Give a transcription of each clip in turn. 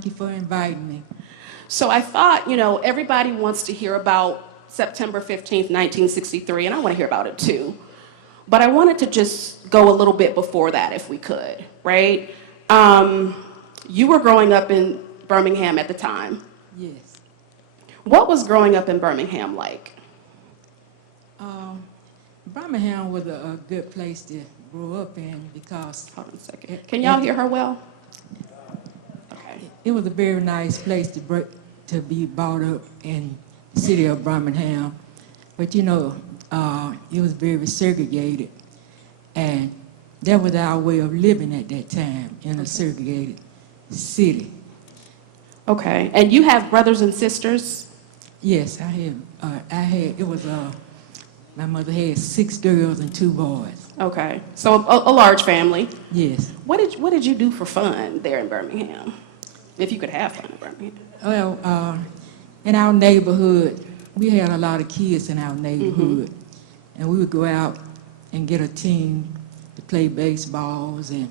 Thank you for inviting me. So I thought, everybody wants to hear about September 15th, 1963, and I want to hear about it too. But I wanted to just go a little bit before that, if we could, right? You were growing up in Birmingham at the time. Yes. What was growing up in Birmingham like? Birmingham was a good place to grow up in because Hold on a second. Can y'all hear her well? Okay. it was a very nice place to be brought up in the city of Birmingham. But it was very segregated. And that was our way of living at that time in a segregated city. Okay. And you have brothers and sisters? Yes, my mother had 6 girls and 2 boys. Okay. So a large family. Yes. What did you do for fun there in Birmingham? If you could have fun in Birmingham. Well, in our neighborhood, we had a lot of kids in our neighborhood. And we would go out and get a team to play baseballs, and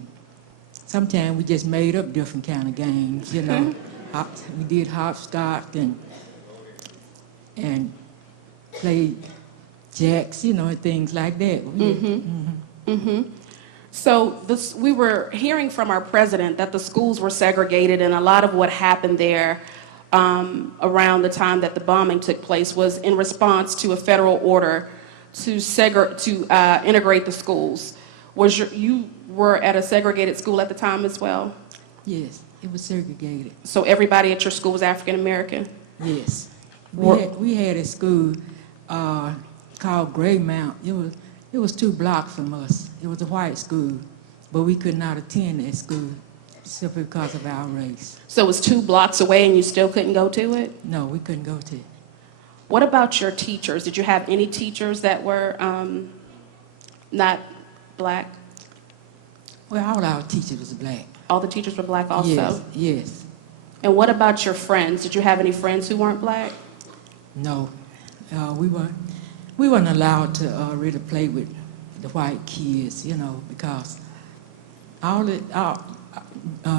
sometimes we just made up different kind of games, We did hopscotch and played jacks, and things like that. So we were hearing from our president that the schools were segregated, and a lot of what happened there around the time that the bombing took place was in response to a federal order to integrate the schools. You were at a segregated school at the time as well? Yes, it was segregated. So everybody at your school was African American? Yes. We had a school called Greymount. It was 2 blocks from us. It was a white school, but we could not attend that school simply because of our race. So it was 2 blocks away and you still couldn't go to it? No, we couldn't go to it. What about your teachers? Did you have any teachers that were not black? Well, all our teachers was black. All the teachers were black also? Yes. And what about your friends? Did you have any friends who weren't black? No. We weren't allowed to really play with the white kids, because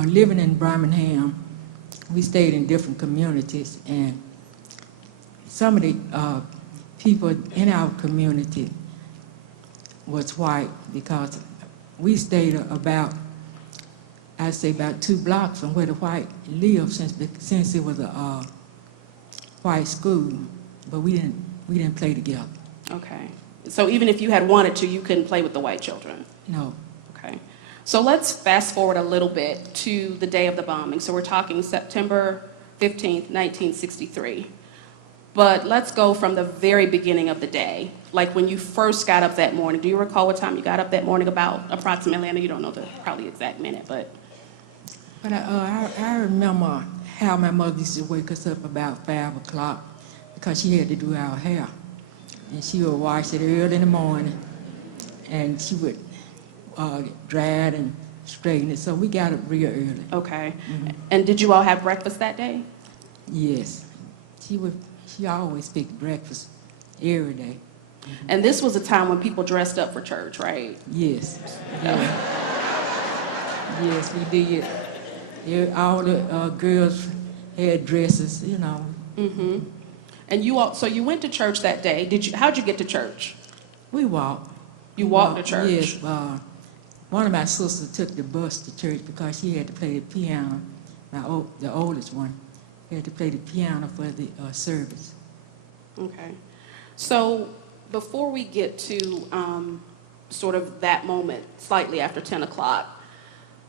living in Birmingham, we stayed in different communities, and some of the people in our community was white because we stayed about 2 blocks from where the white lived since it was a white school, but we didn't play together. Okay. So even if you had wanted to, you couldn't play with the white children? No. Okay. So let's fast forward a little bit to the day of the bombing. So we're talking September 15th, 1963. But let's go from the very beginning of the day, like when you first got up that morning. Do you recall what time you got up that morning about, approximately? I know you don't know the probably exact minute, but... But I remember how my mother used to wake us up about 5 o'clock because she had to do our hair. And she would wash it early in the morning, and she would dry it and straighten it. So we got up real early. Okay. And did you all have breakfast that day? Yes. She always picked breakfast every day. And this was a time when people dressed up for church, right? Yes. Yeah. Yes, we did. All the girls had dresses, And so you went to church that day. How'd you get to church? We walked. You walked to church? Yes. One of my sisters took the bus to church because she had to play the piano. The oldest one had to play the piano for the service. Okay. So before we get to sort of that moment, slightly after 10 o'clock,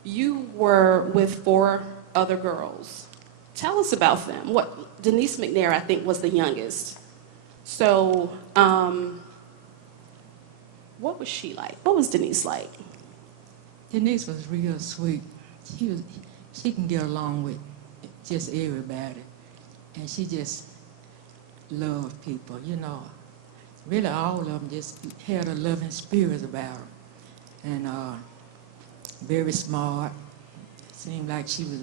you were with 4 other girls. Tell us about them. Denise McNair, I think, was the youngest. So what was she like? What was Denise like? Denise was real sweet. She can get along with just everybody. And she just loved people, Really all of them just had a loving spirit about her. And very smart. Seemed like she was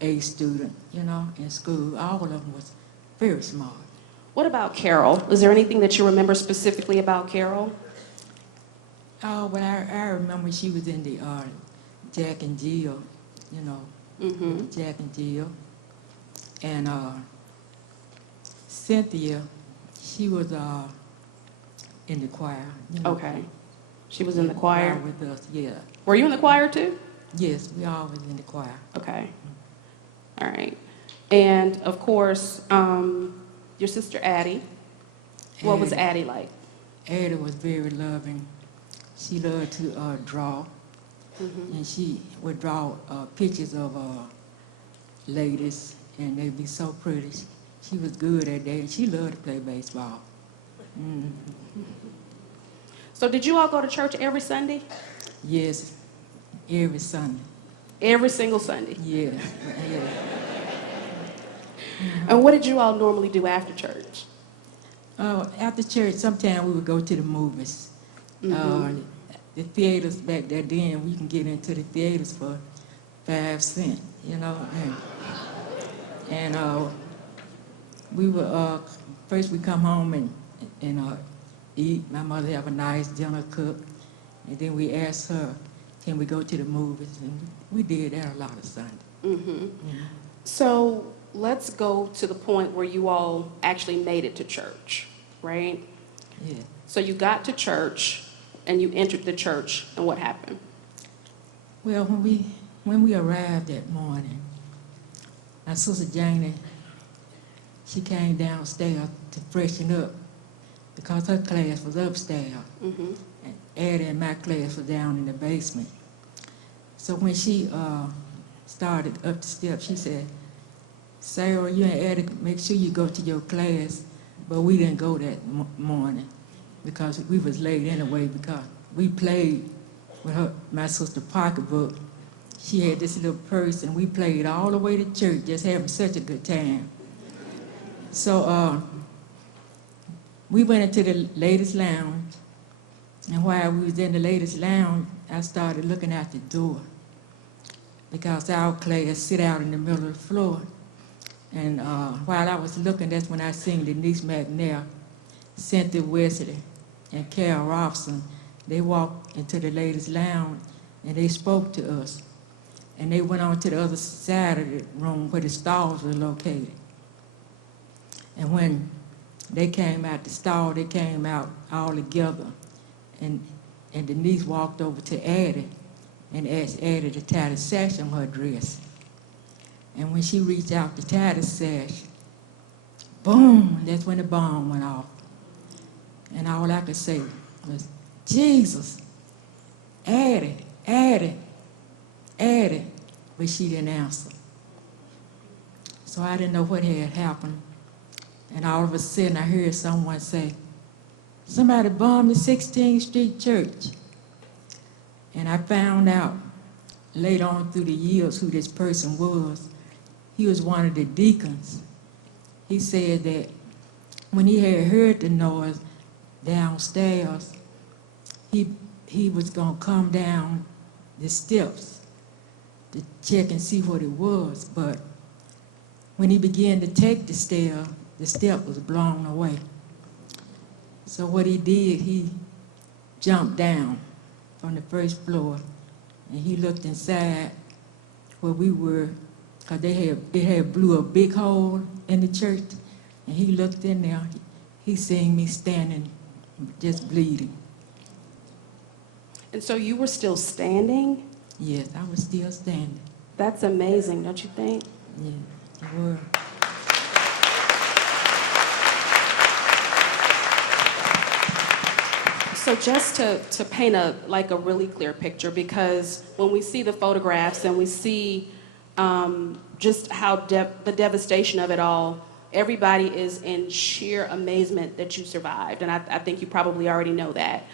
A student, in school. All of them was very smart. What about Carol? Is there anything that you remember specifically about Carol? Oh, but I remember she was in the Jack and Jill, with Jack and Jill. And Cynthia, she was in the choir. You know, Okay. She was in the choir? with us, yeah. Were you in the choir too? Yes, we always in the choir. Okay. All right. And of course, your sister Addie. What was Addie like? Addie was very loving. She loved to draw, and she would draw pictures of ladies, and they'd be so pretty. She was good at that, and she loved to play baseball. Mm. So did you all go to church every Sunday? Yes, every Sunday. Every single Sunday? Yeah, yeah. And what did you all normally do after church? After church, sometimes we would go to the movies. The theaters back there then, we can get into the theaters for 5 cents, you know. And we would, first we come home and eat. My mother have a nice dinner cooked. And then we asked her, can we go to the movies? And we did that a lot of Sunday. So let's go to the point where you all actually made it to church, right? Yeah. So you got to church and you entered the church, and what happened? Well, when we arrived that morning, my sister Janie, she came downstairs to freshen up because her class was upstairs. And Addie and my class was down in the basement. So when she started up the steps, she said, Sarah, you and Addie, make sure you go to your class. But we didn't go that morning because we was late anyway, because we played with my sister pocketbook. She had this little purse, and we played all the way to church, just having such a good time. So we went into the ladies' lounge, and while we was in the ladies' lounge, I started looking out the door because our class sit out in the middle of the floor. And while I was looking, that's when I seen Denise McNair, Cynthia Wesley, and Carol Robson. They walked into the ladies' lounge, and they spoke to us. And they went on to the other side of the room where the stalls were located. And when they came out the stall, they came out all together. And Denise walked over to Addie and asked Addie to tie the sash on her dress. And when she reached out to tie the sash, boom, that's when the bomb went off. And all I could say was, Jesus, Addie, Addie, Addie. But she didn't answer. So I didn't know what had happened. And all of a sudden I heard someone say, somebody bombed the 16th Street Church. And I found out later on through the years who this person was. He was one of the deacons. He said that when he had heard the noise downstairs, he was going to come down the steps to check and see what it was. But when he began to take the step was blown away. So what he did, he jumped down from the first floor, and he looked inside where we were, because they had blew a big hole in the church, and he looked in there. He seen me standing, just bleeding. And so you were still standing? Yes, I was still standing. That's amazing, don't you think? Yeah, you were. So just to paint a really clear picture, because when we see the photographs and we see just how the devastation of it all, everybody is in sheer amazement that you survived, and I think you probably already know that.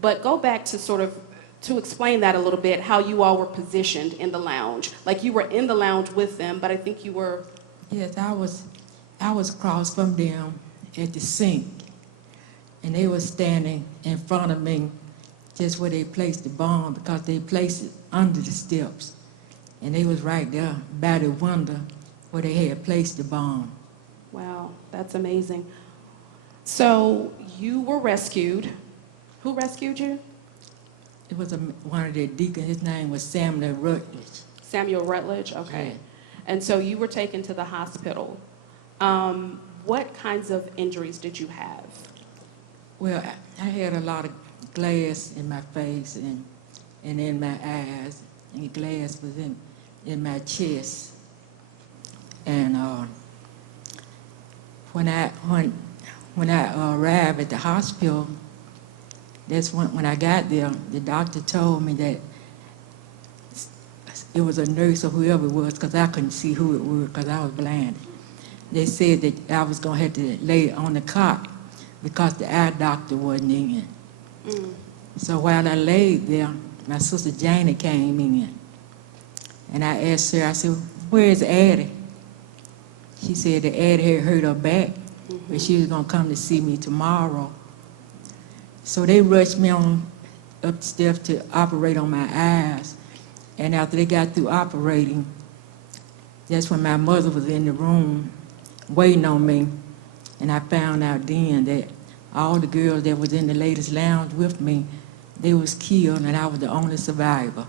But go back to explain that a little bit, how you all were positioned in the lounge. Like you were in the lounge with them, but I think you were... Yes, I was across from them at the sink, and they were standing in front of me just where they placed the bomb, because they placed it under the steps. And they was right there by the window where they had placed the bomb. Wow, that's amazing. So you were rescued. Who rescued you? It was one of their deacons. His name was Samuel Rutledge. Samuel Rutledge, okay. Yeah. And so you were taken to the hospital. What kinds of injuries did you have? Well, I had a lot of glass in my face and in my eyes, and the glass was in my chest. And when I arrived at the hospital, that's when I got there, the doctor told me that it was a nurse or whoever it was, because I couldn't see who it was because I was blind. They said that I was going to have to lay on the cot because the eye doctor wasn't in. So while I laid there, my sister Janie came in. And I asked her, I said, "Where is Addie?" She said that Addie had hurt her back, but she was going to come to see me tomorrow. So they rushed me on upstairs to operate on my eyes. And after they got through operating, that's when my mother was in the room waiting on me. And I found out then that all the girls that was in the ladies' lounge with me, they was killed, and I was the only survivor.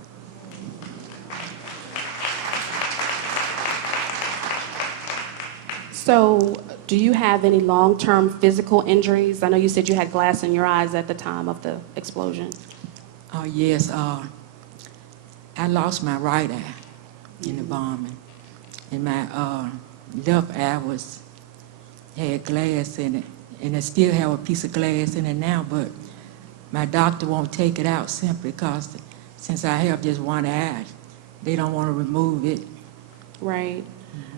So do you have any long-term physical injuries? I know you said you had glass in your eyes at the time of the explosion. Oh, yes. I lost my right eye in the bombing. And my left eye had glass in it. And I still have a piece of glass in it now, but my doctor won't take it out simply because since I have just one eye, they don't want to remove it. Right.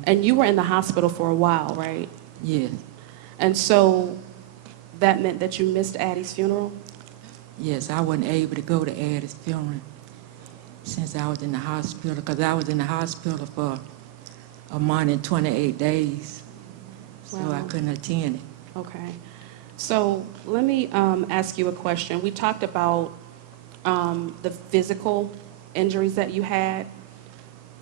And you were in the hospital for a while, right? Yes. And so that meant that you missed Addie's funeral? Yes, I wasn't able to go to Addie's funeral since I was in the hospital, because I was in the hospital for a month and 28 days, so I Wow. couldn't attend it. Okay. So let me ask you a question. We talked about the physical injuries that you had.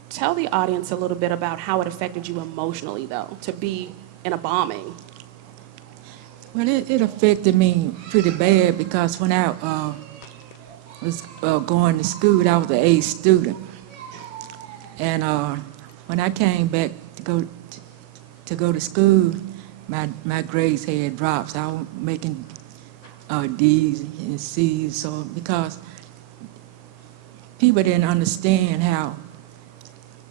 Tell the audience a little bit about how it affected you emotionally, though, to be in a bombing. Well, it affected me pretty bad because when I was going to school, I was an A student. And when I came back to go to school, my grades had dropped. So I was making D's and C's. So because people didn't understand how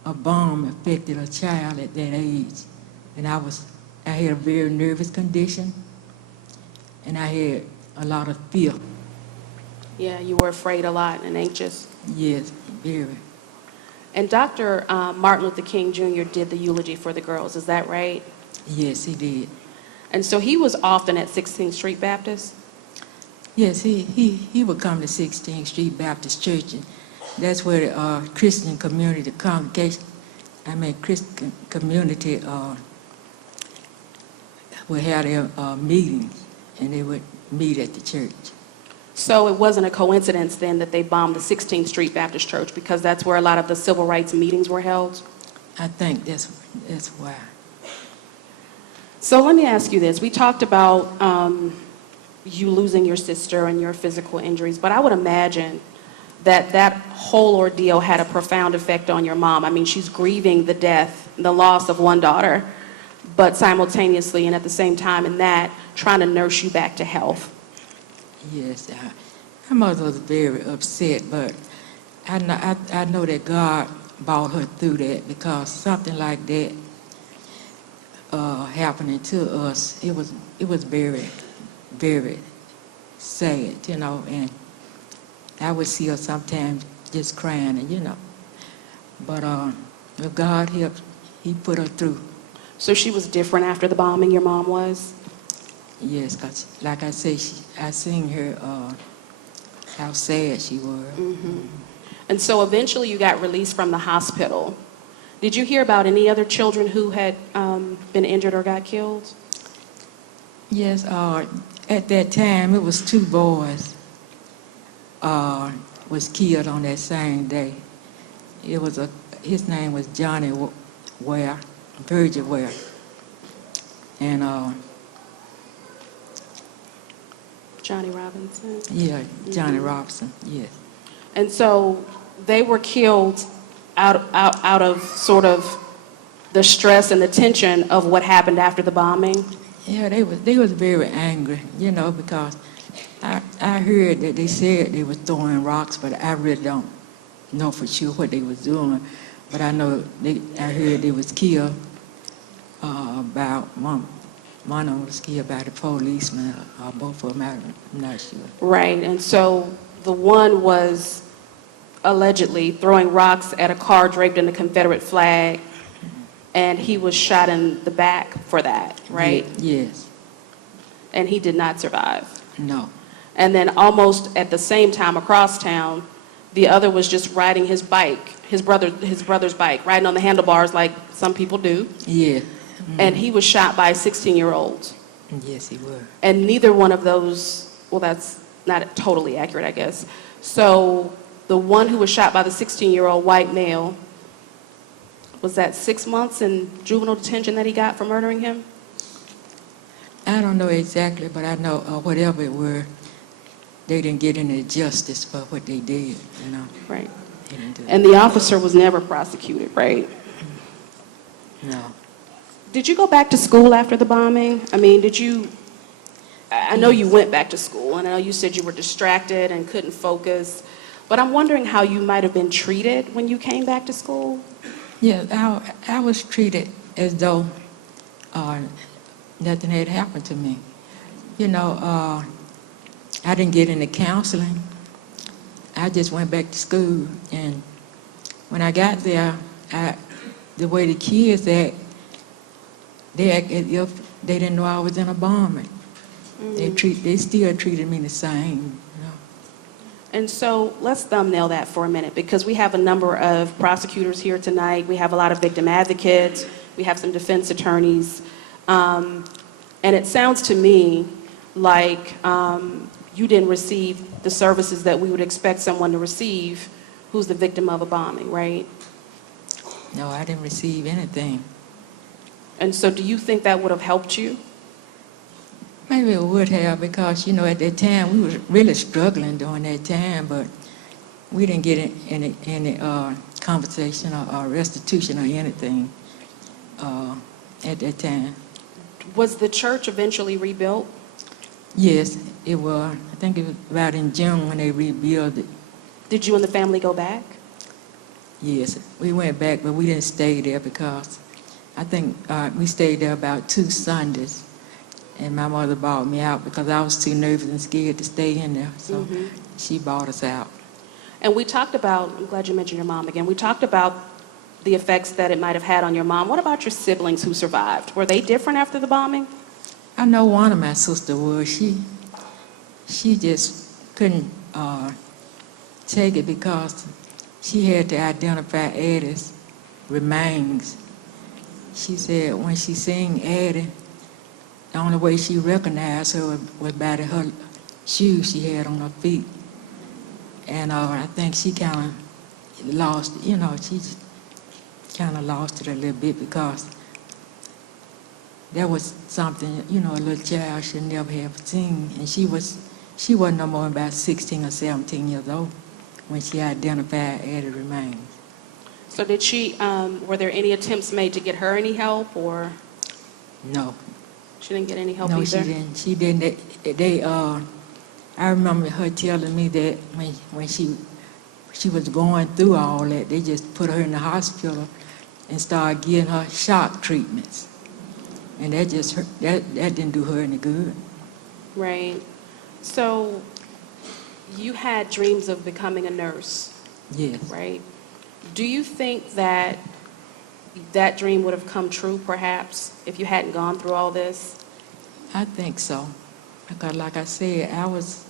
a bomb affected a child at that age. And I had a very nervous condition, and I had a lot of fear. Yeah, you were afraid a lot and anxious. Yes, very. And Dr. Martin Luther King Jr. did the eulogy for the girls, is that right? Yes, he did. And so he was often at 16th Street Baptist? Yes, he would come to 16th Street Baptist Church, and that's where the Christian community, Christian community would have their meetings, and they would meet at the church. So it wasn't a coincidence then that they bombed the 16th Street Baptist Church, because that's where a lot of the civil rights meetings were held? I think that's why. So let me ask you this. We talked about you losing your sister and your physical injuries, but I would imagine that whole ordeal had a profound effect on your mom. I mean, she's grieving the death, the loss of one daughter, but simultaneously and at the same time in that, trying to nurse you back to health. Yes, my mother was very upset, but I know that God brought her through that, because something like that happening to us, it was very, very sad, and I would see her sometimes just crying, and but if God helped, he put her through. So she was different after the bombing, your mom was? Yes, because like I say, I seen her how sad she was. Mm-hmm. And so eventually you got released from the hospital. Did you hear about any other children who had been injured or got killed? Yes, at that time it was 2 boys was killed on that same day. His name was Johnny Ware, Virgil Ware, and Johnny Robinson? yeah, Johnny Robinson, yes. And so they were killed out of sort of the stress and the tension of what happened after the bombing? Yeah, they was very angry, you know, because I heard that they said they was throwing rocks, but I really don't know for sure what they was doing. But I know I heard they was killed about one of them was killed by the policeman, or both of them, I'm not sure. Right, and so the one was allegedly throwing rocks at a car draped in the Confederate flag, and he was shot in the back for that, right? Yes. And he did not survive. No. And then almost at the same time across town, the other was just riding his bike, his brother's bike, riding on the handlebars like some people do. Yeah. And he was shot by a 16-year-old. Yes, he was. And neither one of those, well, that's not totally accurate, I guess. So the one who was shot by the 16-year-old white male, was that 6 months in juvenile detention that he got for murdering him? I don't know exactly, but I know whatever it were, they didn't get any justice for what they did, you know. Right. They didn't do And the officer was never prosecuted, right? No. Did you go back to school after the bombing? I mean, I know you went back to school, and I know you said you were distracted and couldn't focus, but I'm wondering how you might have been treated when you came back to school. Yeah, I was treated as though nothing had happened to me. You know, I didn't get any counseling. I just went back to school, and when I got there, the way the kids act, they act as if they didn't know I was in a bombing. They still treated me the same, you know. And so let's thumbnail that for a minute, because we have a number of prosecutors here tonight. We have a lot of victim advocates. We have some defense attorneys. And it sounds to me like you didn't receive the services that we would expect someone to receive who's the victim of a bombing, right? No, I didn't receive anything. And so do you think that would have helped you? Maybe it would have, because, you know, at that time, we was really struggling during that time, but we didn't get any compensation or restitution or anything at that time. Was the church eventually rebuilt? Yes, it was. I think it was about in June when they rebuilt it. Did you and the family go back? Yes, we went back, but we didn't stay there because I think we stayed there about 2 Sundays, and my mother bought me out because I was too nervous and scared to stay in there, so she bought us out. And we talked about, I'm glad you mentioned your mom again, we talked about the effects that it might have had on your mom. What about your siblings who survived? Were they different after the bombing? I know one of my sisters was. She just couldn't take it because she had to identify Addie's remains. She said when she seen Addie, the only way she recognized her was by her shoes she had on her feet. And I think she kind of lost, you know, she kind of lost it a little bit because that was something, you know, a little child should never have seen. And she wasn't no more than about 16 or 17 years old when she identified Addie's remains. So did she, were there any attempts made to get her any help, or? No. She didn't get any help No, either? she didn't. I remember her telling me that when she was going through all that, they just put her in the hospital and started giving her shock treatments. And that didn't do her any good. Right. So you had dreams of becoming a nurse. Yes. Right. Do you think that that dream would have come true, perhaps, if you hadn't gone through all this? I think so. Because like I said, I was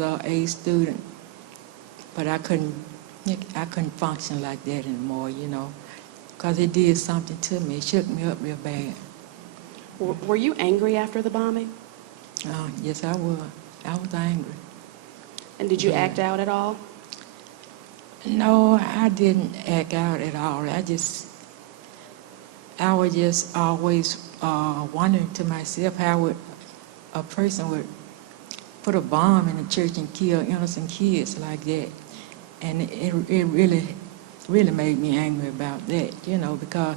a A student, but I couldn't function like that anymore, you know, because it did something to me. It shook me up real bad. Were you angry after the bombing? Yes, I was. I was angry. And did you act out at all? No, I didn't act out at all. I was just always wondering to myself how a person would put a bomb in a church and kill innocent kids like that. And it really really made me angry about that, because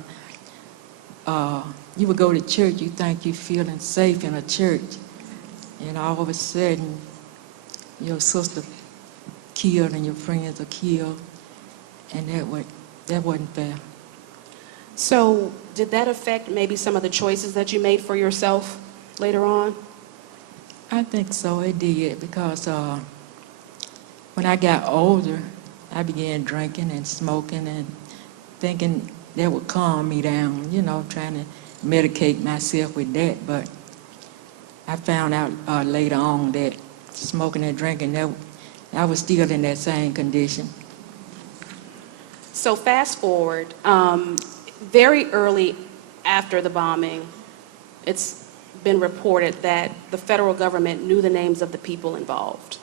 you would go to church, you think you're feeling safe in a church, and all of a sudden, your sister killed and your friends are killed, and that wasn't fair. So did that affect maybe some of the choices that you made for yourself later on? I think so, it did, because when I got older, I began drinking and smoking and thinking that would calm me down, trying to medicate myself with that. But I found out later on that smoking and drinking, I was still in that same condition. So fast forward, very early after the bombing, it's been reported that the federal government knew the names of the people involved.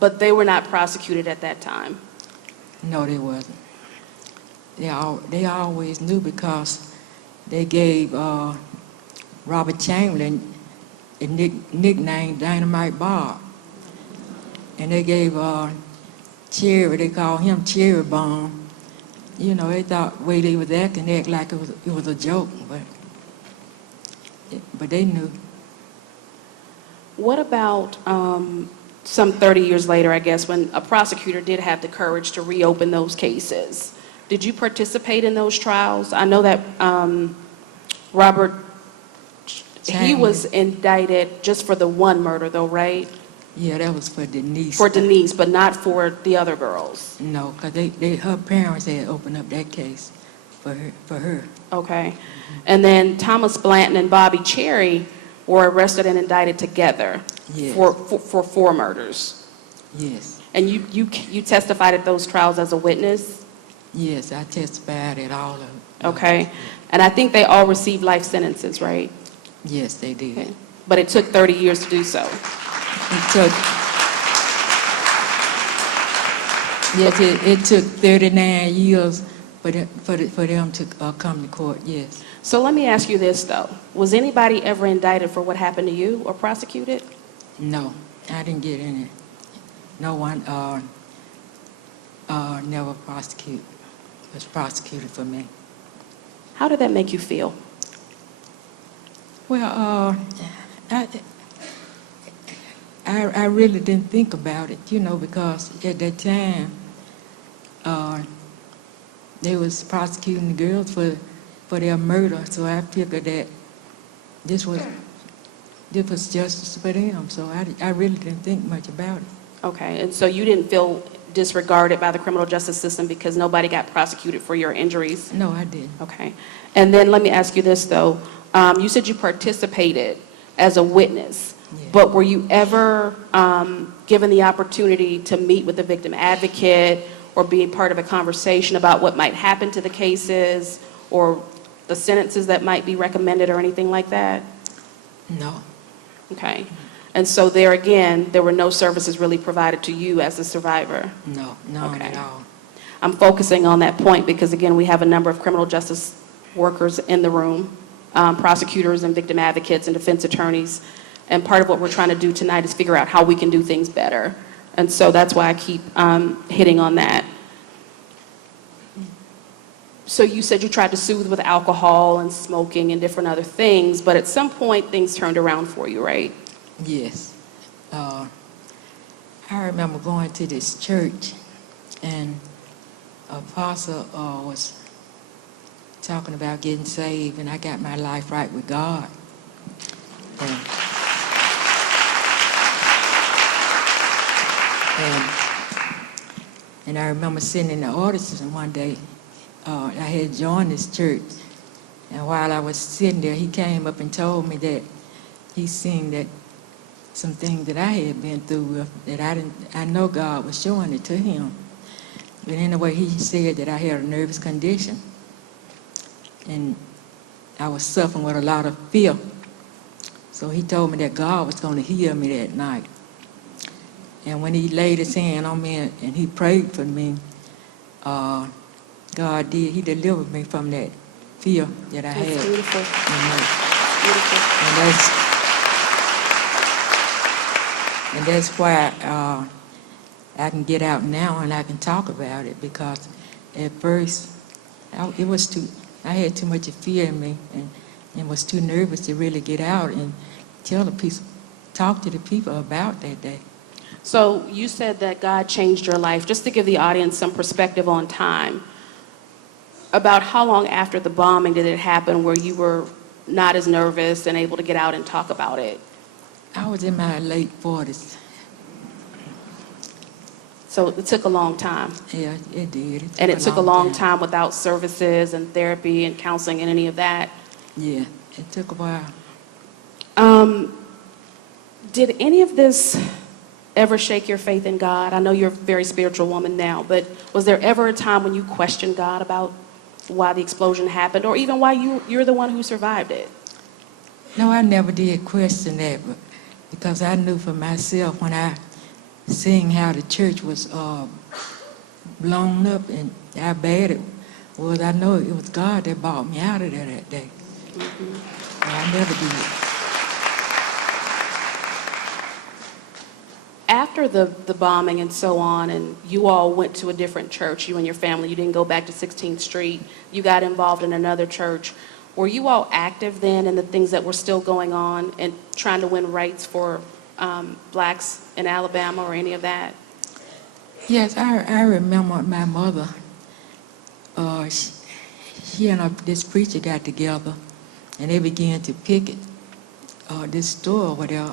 But they were not prosecuted at that time. No, they wasn't. They always knew because they gave Robert Chamberlain a nickname Dynamite Bob. And they gave Cherry, they called him Cherry Bomb. They thought the way they was acting, act like it was a joke, but they knew. What about some 30 years later, I guess, when a prosecutor did have the courage to reopen those cases? Did you participate in those trials? I know that Robert, he was indicted just for the one murder, though, right? Yeah, that was for Denise. For Denise, but not for the other girls. No, because her parents had opened up that case for her. Okay. And then Thomas Blanton and Bobby Cherry were arrested and indicted together. Yes. For 4 murders. Yes. And you testified at those trials as a witness? Yes, I testified at all of them. Okay. And I think they all received life sentences, right? Yes, they did. Okay. But it took 30 years to do so. It took 39 years for them to come to court, yes. So let me ask you this, though. Was anybody ever indicted for what happened to you or prosecuted? No, I didn't get any. No one never was prosecuted for me. How did that make you feel? Well, I really didn't think about it, because at that time, they was prosecuting the girls for their murder, so I figured that this was justice for them, so I really didn't think much about it. Okay, and so you didn't feel disregarded by the criminal justice system because nobody got prosecuted for your injuries? No, I didn't. Okay. And then let me ask you this, though. You said you participated as a witness, Yeah. but were you ever given the opportunity to meet with the victim advocate or be a part of a conversation about what might happen to the cases or the sentences that might be recommended or anything like that? No. Okay. And so there again, there were no services really provided to you as a survivor? No, none Okay. at all. I'm focusing on that point because, again, we have a number of criminal justice workers in the room, prosecutors and victim advocates and defense attorneys. And part of what we're trying to do tonight is figure out how we can do things better. And so that's why I keep hitting on that. So you said you tried to soothe with alcohol and smoking and different other things, but at some point things turned around for you, right? Yes. I remember going to this church, and Apostle was talking about getting saved, and I got my life right with God. And I remember sitting in the auditorium one day. I had joined this church, and while I was sitting there, he came up and told me that he seen that some things that I had been through with, that I know God was showing it to him. But anyway, he said that I had a nervous condition, and I was suffering with a lot of fear. So he told me that God was going to heal me that night. And when he laid his hand on me and he prayed for me, God did. He delivered me from that fear that I had. That's beautiful. And that's why I can get out now and I can talk about it, because at first I had too much fear in me, and was too nervous to really get out and talk to the people about that day. So you said that God changed your life. Just to give the audience some perspective on time, about how long after the bombing did it happen where you were not as nervous and able to get out and talk about it? I was in my late 40s. So it took a long time. Yeah, it did. And it took a long time without services and therapy and counseling and any of that. Yeah, it took a while. Did any of this ever shake your faith in God? I know you're a very spiritual woman now, but was there ever a time when you questioned God about why the explosion happened, or even why you're the one who survived it? No, I never did question that, because I knew for myself when I seen how the church was blown up and how bad it was, I know it was God that brought me out of there that day. Mm-hmm. But I never did. After the bombing and so on, and you all went to a different church, you and your family, you didn't go back to 16th Street, you got involved in another church. Were you all active then in the things that were still going on and trying to win rights for blacks in Alabama or any of that? Yes, I remember my mother. She and this preacher got together, and they began to picket this store over there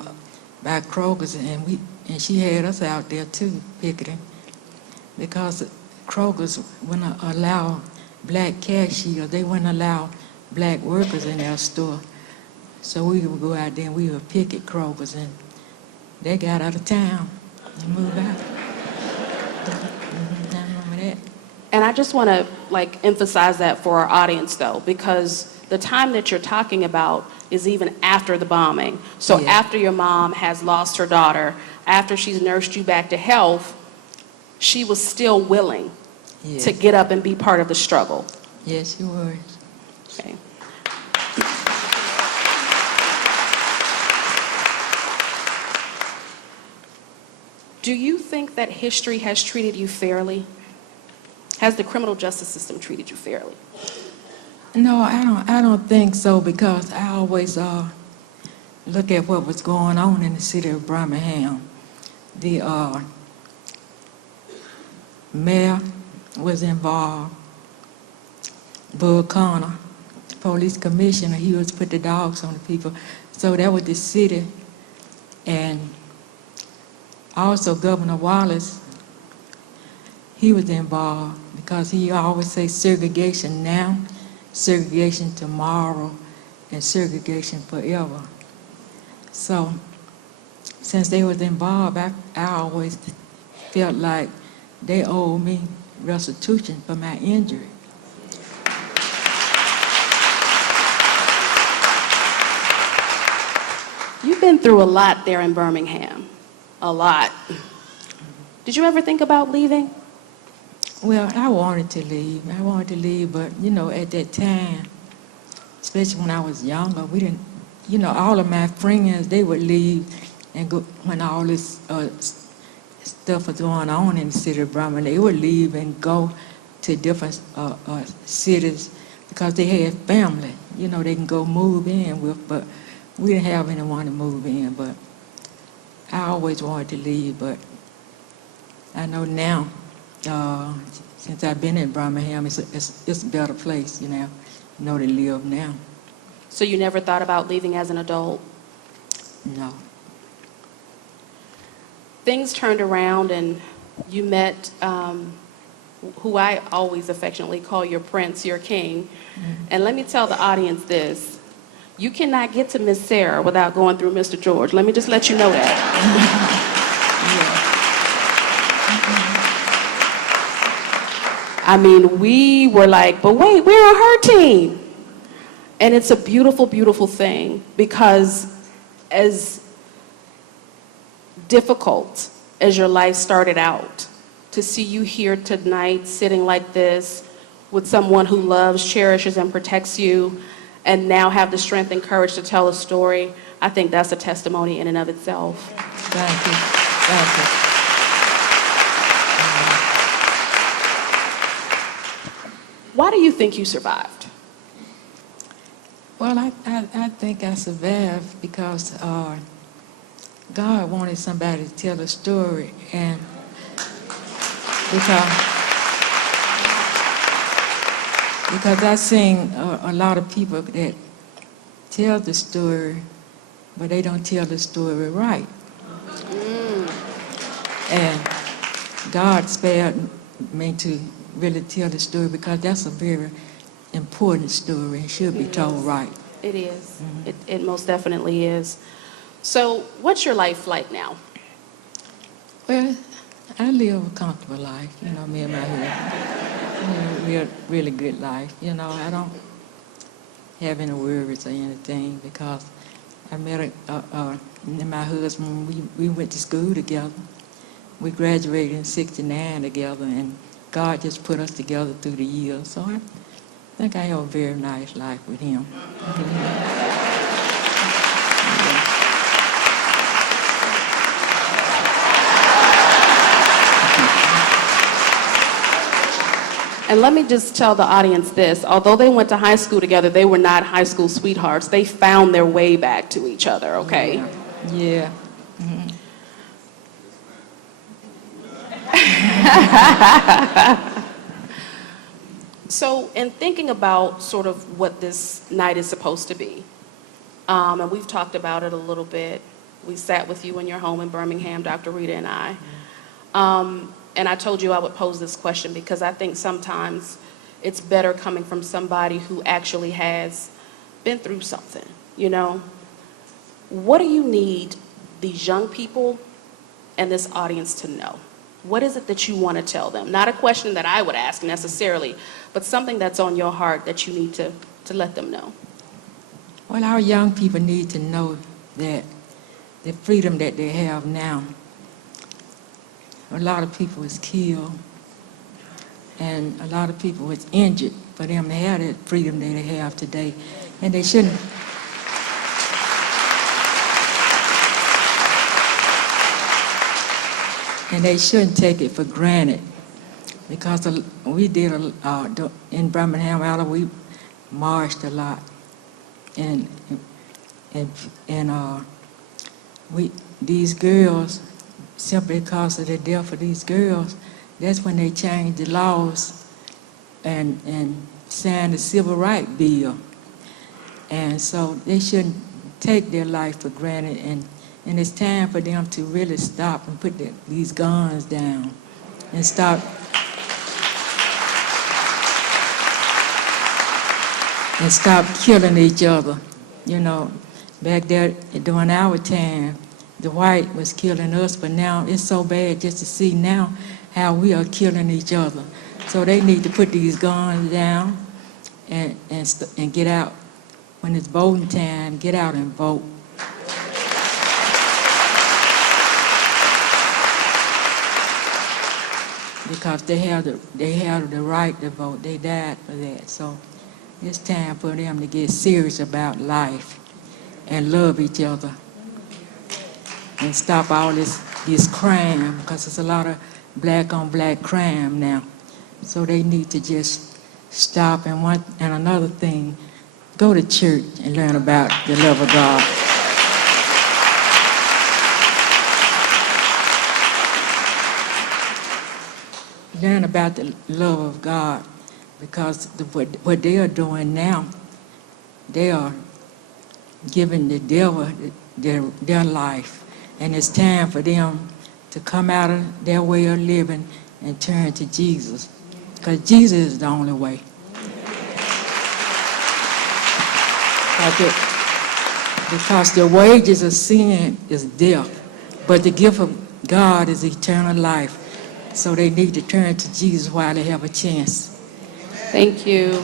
by Kroger's, and she had us out there too, picketing, because Kroger's wouldn't allow black cashiers, they wouldn't allow black workers in their store. So we would go out there and we would picket Kroger's, and they got out of town and moved out. I remember that. And I just want to emphasize that for our audience though, because the time that you're talking about is even after the bombing. So Yeah. after your mom has lost her daughter, after she's nursed you back to health, she was still willing Yes. to get up and be part of the struggle. Yes, she was. Okay. Do you think that history has treated you fairly? Has the criminal justice system treated you fairly? No, I don't think so, because I always look at what was going on in the city of Birmingham. The mayor was involved. Bud Connor, the police commissioner, he was put the dogs on the people. So that was the city. And also Governor Wallace, he was involved, because he always say segregation now, segregation tomorrow, and segregation forever. So since they was involved, I always felt like they owed me restitution for my injury. You've been through a lot there in Birmingham, a lot. Did you ever think about leaving? Well, I wanted to leave, but at that time, especially when I was younger, we didn't, all of my friends, they would leave and go, when all this stuff was going on in the city of Birmingham, they would leave and go to different cities, because they had family, they can go move in with, but we didn't have anyone to move in. But I always wanted to leave, but I know now, since I've been in Birmingham, it's a better place, to live now. So you never thought about leaving as an adult? No. Things turned around and you met who I always affectionately call your prince, your king. Mm-hmm. And let me tell the audience this. You cannot get to Miss Sarah without going through Mr. George. Let me just let you know that. I mean, we were like, but wait, we're on her team. And it's a beautiful, beautiful thing, because as difficult as your life started out, to see you here tonight sitting like this with someone who loves, cherishes, and protects you, and now have the strength and courage to tell a story, I think that's a testimony in and of itself. Thank you. Thank you. Why do you think you survived? Well, I think I survived because God wanted somebody to tell a story, and because I seen a lot of people that tell the story, but they don't tell the story right. And God spared me to really tell the story because that's a very important story and should be told right. It is. It most definitely is. So what's your life like now? Well, I live a comfortable life, me and my husband. Really good life. I don't have any worries or anything because I met my husband, we went to school together. We graduated in '69 together, and God just put us together through the years. So I think I have a very nice life with him. And let me just tell the audience this. Although they went to high school together, they were not high school sweethearts. They found their way back to each other, okay? Yeah. So in thinking about sort of what this night is supposed to be, and we've talked about it a little bit. We sat with you in your home in Birmingham, Dr. Rita and I. And I told you I would pose this question because I think sometimes it's better coming from somebody who actually has been through something, What do you need these young people and this audience to know? What is it that you want to tell them? Not a question that I would ask necessarily, but something that's on your heart that you need to let them know. Well, our young people need to know that the freedom that they have now, a lot of people was killed and a lot of people was injured for them to have that freedom that they have today. And they shouldn't. And they shouldn't take it for granted because we did in Birmingham, Alabama, we marched a lot. And these girls, simply because of the death of these girls, that's when they changed the laws and signed the Civil Rights Bill. And so they shouldn't take their life for granted, and it's time for them to really stop and put these guns down and stop killing each other. Back there during our time, the white was killing us, but now it's so bad just to see now how we are killing each other. So they need to put these guns down and get out. When it's voting time, get out and vote. Because they have the right to vote. They died for that. So it's time for them to get serious about life and love each other and stop all this crime, because there's a lot of black on black crime now. So they need to just stop. And another thing, go to church and learn about the love of God. Learn about the love of God, because what they are doing now, they are giving the devil their life. And it's time for them to come out of their way of living and turn to Jesus, because Jesus is the only way. Because the wages of sin is death, but the gift of God is eternal life. So they need to turn to Jesus while they have a chance. Thank you.